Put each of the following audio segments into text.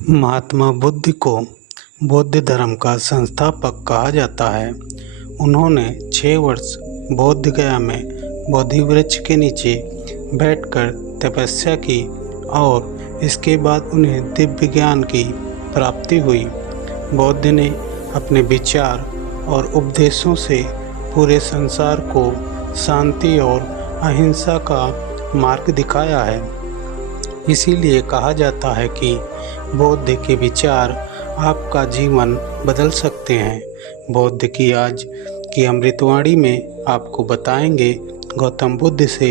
महात्मा बुद्ध को बौद्ध धर्म का संस्थापक कहा जाता है। उन्होंने 6 वर्ष बोध गया में बोधि वृक्ष के नीचे बैठकर तपस्या की और इसके बाद उन्हें दिव्य ज्ञान की प्राप्ति हुई। बौद्ध ने अपने विचार और उपदेशों से पूरे संसार को शांति और अहिंसा का मार्ग दिखाया है। इसीलिए कहा जाता है कि बौद्ध के विचार आपका जीवन बदल सकते हैं। बौद्ध की आज की अमृतवाणी में आपको बताएंगे गौतम बुद्ध से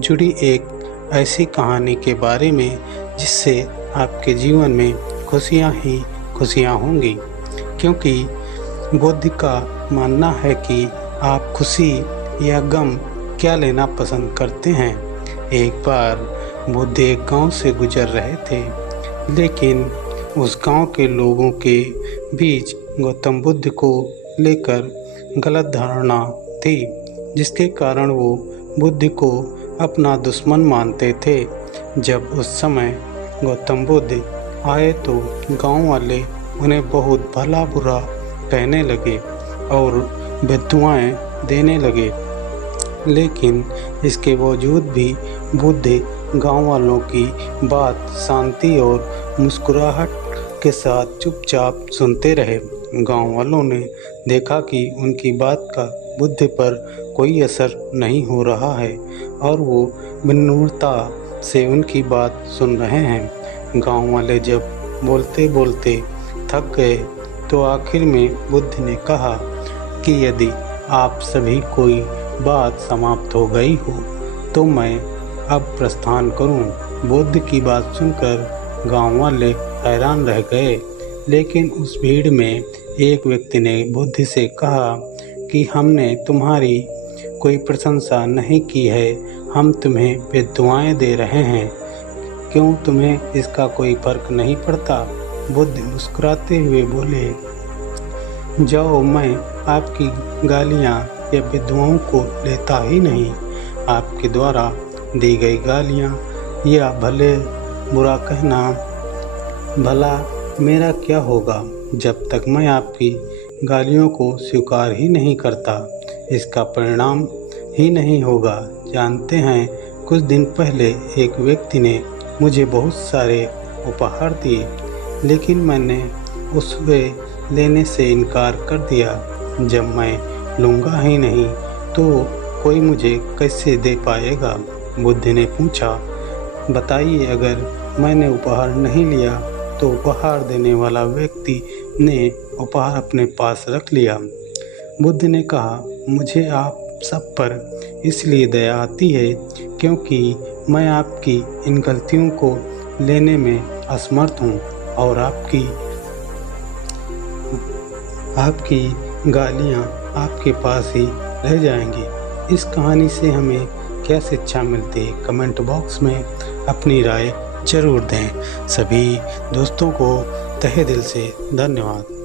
जुड़ी एक ऐसी कहानी के बारे में जिससे आपके जीवन में खुशियाँ ही खुशियाँ होंगी, क्योंकि बुद्ध का मानना है कि आप खुशी या गम क्या लेना पसंद करते हैं। एक बार बुद्ध एक गांव से गुजर रहे थे, लेकिन उस गांव के लोगों के बीच गौतम बुद्ध को लेकर गलत धारणा थी, जिसके कारण वो बुद्ध को अपना दुश्मन मानते थे। जब उस समय गौतम बुद्ध आए तो गांव वाले उन्हें बहुत भला बुरा कहने लगे और बद्दुआएं देने लगे, लेकिन इसके बावजूद भी बुद्ध गांव वालों की बात शांति और मुस्कुराहट के साथ चुपचाप सुनते रहे। गांव वालों ने देखा कि उनकी बात का बुद्ध पर कोई असर नहीं हो रहा है और वो विनम्रता से उनकी बात सुन रहे हैं। गांव वाले जब बोलते बोलते थक गए तो आखिर में बुद्ध ने कहा कि यदि आप सभी कोई बात समाप्त हो गई हो तो मैं अब प्रस्थान करूं। बुद्ध की बात सुनकर गांव वाले हैरान रह गए, लेकिन उस भीड़ में एक व्यक्ति ने बुद्ध से कहा कि हमने तुम्हारी कोई प्रशंसा नहीं की है, हम तुम्हें बेदुआएं दे रहे हैं, क्यों तुम्हें इसका कोई फर्क नहीं पड़ता? बुद्ध मुस्कुराते हुए बोले, जाओ, मैं आपकी गालियाँ या बेदुआओं को लेता ही नहीं। आपके द्वारा दी गई गालियाँ या भले बुरा कहना, भला मेरा क्या होगा जब तक मैं आपकी गालियों को स्वीकार ही नहीं करता? इसका परिणाम ही नहीं होगा। जानते हैं, कुछ दिन पहले एक व्यक्ति ने मुझे बहुत सारे उपहार दिए, लेकिन मैंने उससे लेने से इनकार कर दिया। जब मैं लूँगा ही नहीं तो कोई मुझे कैसे दे पाएगा? बुद्ध ने पूछा, बताइए, अगर मैंने उपहार नहीं लिया तो उपहार देने वाला व्यक्ति ने उपहार अपने पास रख लिया। बुद्ध ने कहा, मुझे आप सब पर इसलिए दया आती है क्योंकि मैं आपकी इन गलतियों को लेने में असमर्थ हूँ और आपकी गालियाँ आपके पास ही रह जाएंगी। इस कहानी से हमें क्या शिक्षा मिलती है? कमेंट बॉक्स में अपनी राय जरूर दें। सभी दोस्तों को तहे दिल से धन्यवाद।